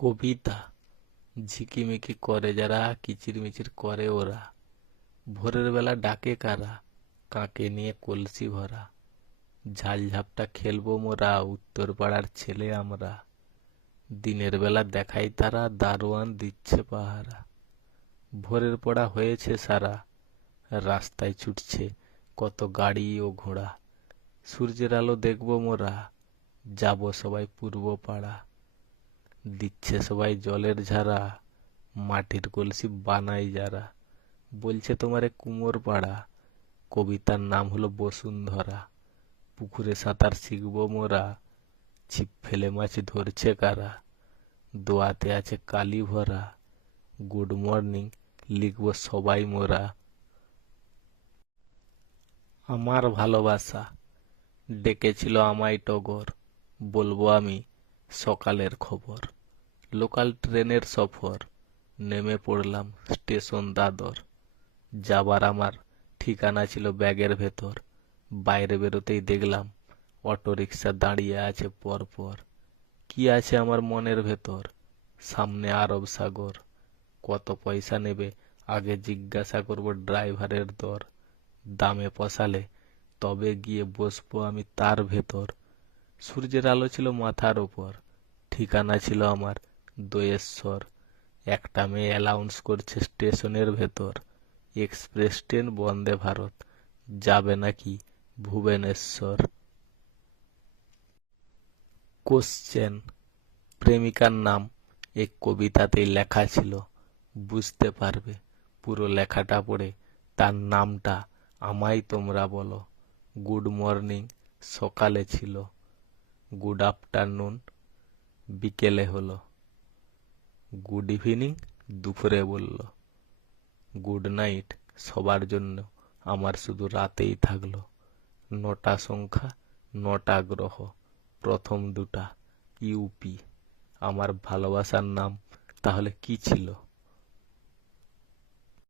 কবিতা। ঝিকিমিকি করে যারা, কিচিরমিচির করে ওরা, ভোরের বেলা ডাকে কারা, কাকে নিয়ে কলসি ভরা। ঝালঝাপটা খেলবো মোরা, উত্তর পাড়ার ছেলে আমরা। দিনের বেলা দেখাই তারা, দারোয়ান দিচ্ছে পাহারা। ভোরের পড়া হয়েছে সারা, রাস্তায় ছুটছে কত গাড়ি ও ঘোড়া। সূর্যের আলো দেখবো মোরা, যাব সবাই পূর্ব পাড়া। দিচ্ছে সবাই জলের ঝারা, মাটির কলসি বানাই যারা। বলছে তোমারে কুমোর পাড়া, কবিতার নাম হলো বসুন্ধরা। পুকুরে সাঁতার শিখবো মোরা, ছিপ ফেলে মাছ ধরছে কারা। দোয়াতে আছে কালি ভরা, গুড মর্নিং লিখবো সবাই মোরা। আমার ভালোবাসা ডেকেছিল আমায় টগর, বলবো আমি সকালের খবর। লোকাল ট্রেনের সফর, নেমে পড়লাম স্টেশন দাদর। যাবার আমার ঠিকানা ছিল ব্যাগের ভেতর। বাইরে বেরোতেই দেখলাম অটো রিক্সা দাঁড়িয়ে আছে পর পর। কি আছে আমার মনের ভেতর, সামনে আরব সাগর। কত পয়সা নেবে আগে জিজ্ঞাসা করব ড্রাইভারের দর। দামে পোষালে তবে গিয়ে বসবো আমি তার ভেতর। সূর্যের আলো ছিল মাথার ওপর, ঠিকানা ছিল আমার দোয়েশ্বর। একটা মেয়ে অ্যালাউন্স করছে স্টেশনের ভেতর, এক্সপ্রেস ট্রেন বন্দে ভারত, যাবে নাকি ভুবনেশ্বর। কোশ্চেন, প্রেমিকার নাম এই কবিতাতেই লেখা ছিল। বুঝতে পারবে পুরো লেখাটা পড়ে, তার নামটা আমায় তোমরা বলো। গুড মর্নিং সকালে ছিল, গুড আফটারনুন বিকেলে হলো, গুড ইভিনিং দুপুরে বলল, গুড নাইট সবার জন্য আমার শুধু রাতেই থাকলো। নটা সংখ্যা, নটা গ্রহ, প্রথম দুটা ইউপি। আমার ভালোবাসার নাম তাহলে কি ছিল?